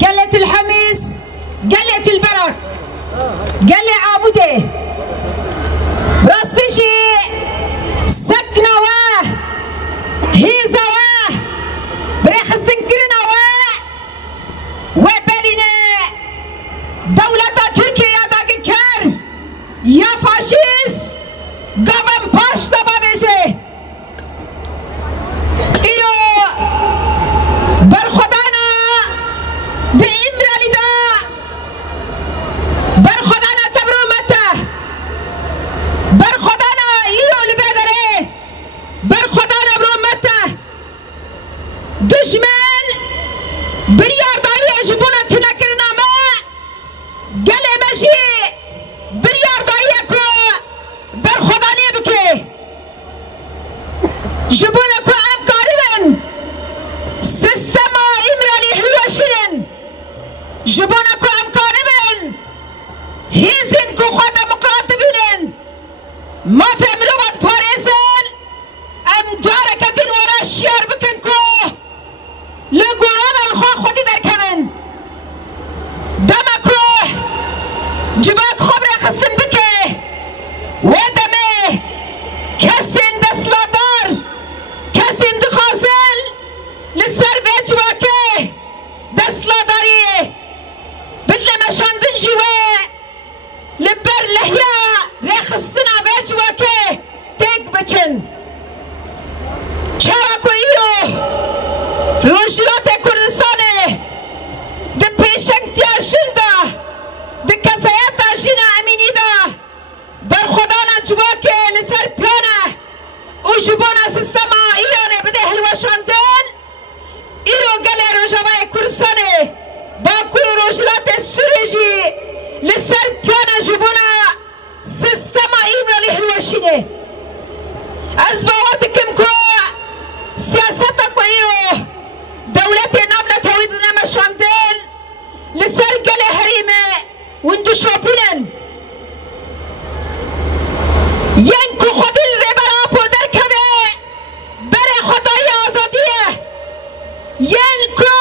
قلة الحميس، قلة البرك، قلة عامودة، راستشي سكنة واه هيزة واه بريخستنكرنا واه وبالينا دولة تركيا داك كار يا فاشيس قبن باش دبا بيجي إيرو برخدانا دي إمرالي دا برخدانا تبرومته برخدانا إيرو لبادره برخدانا برومته دشمن بريار دايه جبونا تنكرنا ما قلي ماشي بريار دايه كو برخداني بكي جبونا كو ام قاربن سيستما إمرالي حلوشنن جبونا كو ام قاربن هيزن كو خود مقاطبين ما في مروات باريسن ام جارك دين ورا الشيار بكن كو لقرام الخوا خودي در كمن دمكو جباك خبر خستن بكي ودمي كسين دسلادار كسين دخازل لسر بيجواكي دسلاداري بدل مشاندن جوا لبر لهيا ريخستنا بيجواكي تيك بچن شاركو ايرو روشلات كردستان ده پیشنگتیا شنده ده کسایت شنا امینی ده برخدانا جواکه لسر پیانه او جبانا سیستما ایرانه بده هلوشاندن ایرو گله روژاوای کردستانه با کل روشلات سوریجی لسر پیانه جبانا سیستما ایرانی هلوشینه از باواتکم که سیاستا کو ایرو دولت نام نتوید نمشاندن لسر گله هریمه وندو شاپینن ین کو خودل ربرا پودر کبه بره خدای آزادیه ین کو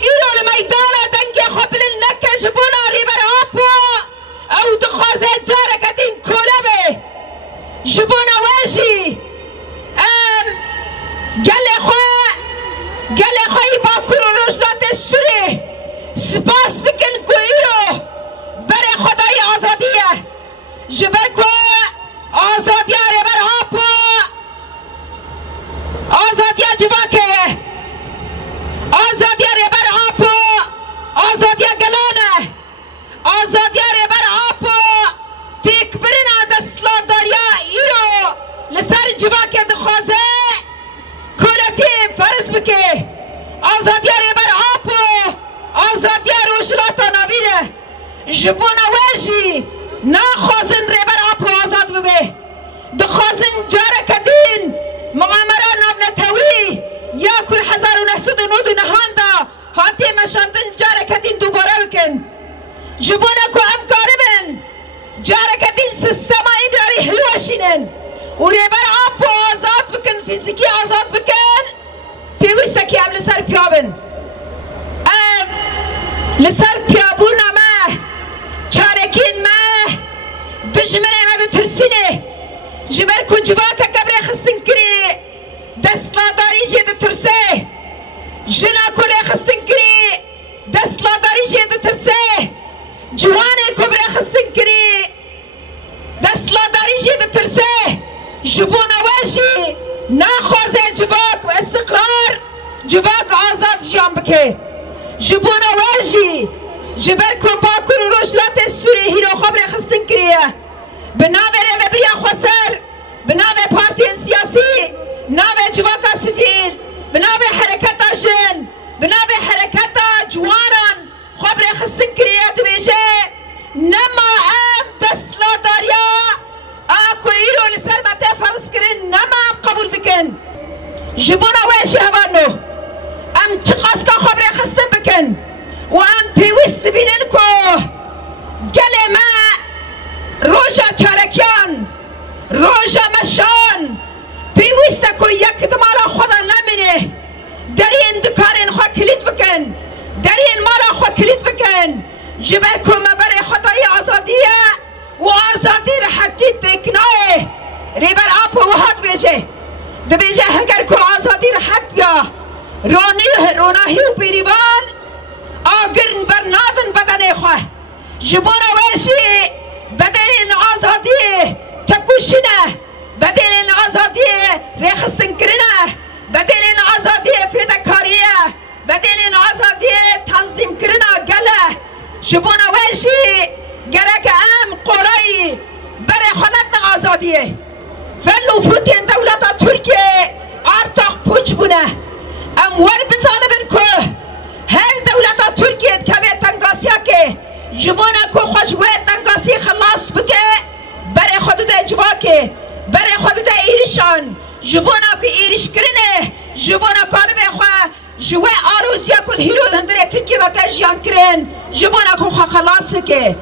ایرو لمیدان دنگ خبل نکه جبونا ربرا پو او دخوازه جارک دین کولبه جبونا واشی گله خواهی باکر و رجدات سوری سپاس دکن کو ایرو بره خدای آزادیه جبر کو آزادیه ره بر آپو آزادیه جواکه آزادیه ره بر آپو آزادیه گلانه آزادیه ره بر آپو تیک برنا دستلاداریا ایرو لسر جواکه دخوازه فرض بکه آزادی ره بر آپو آزادی روشلات نویره جبونا وشی نخوازن ره بر آپو آزاد ببه دخوازن جارک دین معامره نام نتوی یا کل 1909 نهاندا هاتی مشاندن جارک دین دوباره بکن جبونا کو ام کاربن جارک دین سیستما ایرانی حلوشینن و ره بر آپو آزاد بکن فیزیکی آزاد بکن پیوسته که ام لسر پیابن لسر پیابون ما چارکین ما دشمن امد ترسینه جبر کنجوا که کبر خستن کری دستلاداری جید ترسه جنا کره خستن کری دستلاداری جید ترسه جوانه کبر خستن کری دستلاداری جید ترسه جبون واشی نخوازه جواک و استقرار جواک آزاد جیان بکه جبون واجی جبر کو باکر و روشلات سوری هیرو خبر خستن کریه به نام رهبری خسر به نام پارتی سیاسی نام جواکا سیویل به نام حرکت جن به نام حرکت جوانان خبر خستن کریه دویجه نما ام دستلا داریا آکو ایرو لسر مته فرض کرن نما قبول بکن جبونا ویشی هوانو ام چقاسکا خبر خستن بکن و ام پیوست بینن که گل ما روژا چارکیان روژا مشان پیوست که یک دمالا خدا نمینه در این دکارین خواه کلید بکن در این مالا خواه کلید بکن جبر که مبر خدای آزادیه و آزادی را حدید بکناه ریبر آپ و حد بیجه دبیجه هنگر که آزادی را حد بیا روناهی و بیریوان آگرن برنادن بدن خواه جبونا ویشی بدن آزادی تکوشنه بدن آزادی ریخستن کرنه بدن آزادی فیدکاریه بدن آزادی تنظیم کرنه گله جبونا ویشی گرک ام قولایی بره خلطن آزادیه فلوفوتین دولتا ترکیه آرتاق پوچ بونه امور بزانبن که هر دولتا ترکیه کبه تنگاسیا که جبونا که خوشوه تنگاسی خلاص بکه بره خود ده جواکه بره خود ده ایرشان جبونا که ایرش کرنه جبونا کانبه خواه جوه آروزیا کد هیرو هندره ترکیه و تجیان کرن جبونا که خواه خلاص که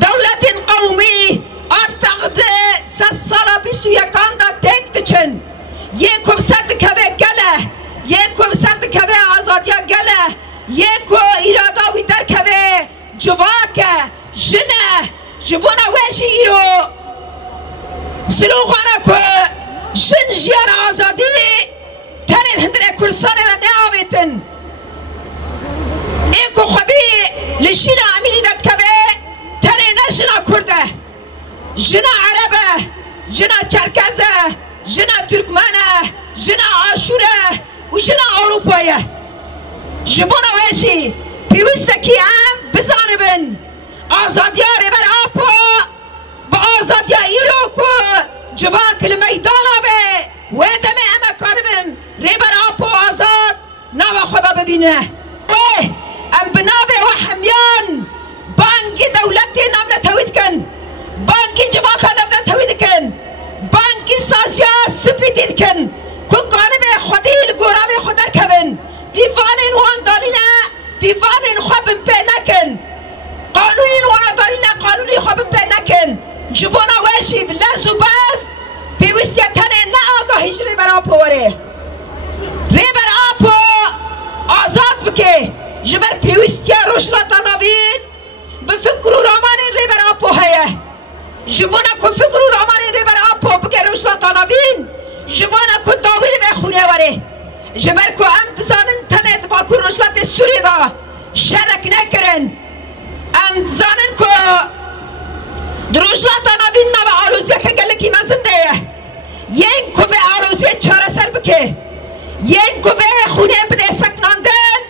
دولت قومی آرتاقده 100 سالا 21 دا تنگ دچن یکم سرد کبه گله یکم سرد کبه آزادیا گله یکو ایرادا وی در کبه جواکه جنه جبونا ویشی ایرو سلوخانه که جن جیان آزادی تنین هندره کرسانه را نعاویتن ایکو خودی لشینا امینی در کبه تنین جنا کرده جنا عربه جنا چرکزه جنا ترکمانه جنا آشوره و جنا اروپایه جبونا ویشی پیوستکی ام بزانبن آزادیا ریبر آپو با آزادیا ایرو که جواک المیدان آبه و دم امه کاربن ریبر آپو آزاد ناو خدا ببینه ام بناوه و حمیان بانگی دولتی نام نتوید کن بانگی جواکا نام نتوید کن بانگی سازیا سپیدید کن که قانب خودی لگوراوی خودر کبن دیوانین وان دالینه دیوانین خوابن پی نکن قانونین وانا دالینه قانونی خوابن پی نکن جبونا ویشی بلرز و بست پیوستی تنه نه آگاهیش ریبر آپو وره ریبر آپو آزاد بکه جبر پیوستی روشلاتا نوین بفکر و رامانین ریبر آپو هیه جبونا که فکر و رامانین ریبر آپو بکه روشلاتا نوین جبونا که داویل به خونه وره جبر که ام دزانن تنه دباکو روشلات سوری دا شرک نکرن ام دزانن که دروشلات نوین نو آلوزیه که گلکی مزنده ین که به آلوزیه چاره سر بکه ین که به خونه بده سکناندن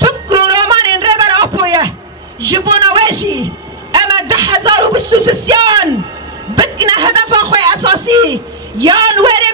فکر و رومانین ریبر آپویه جبونا ویشی اما 10,023 بکنه هدف خوی اساسی یان وره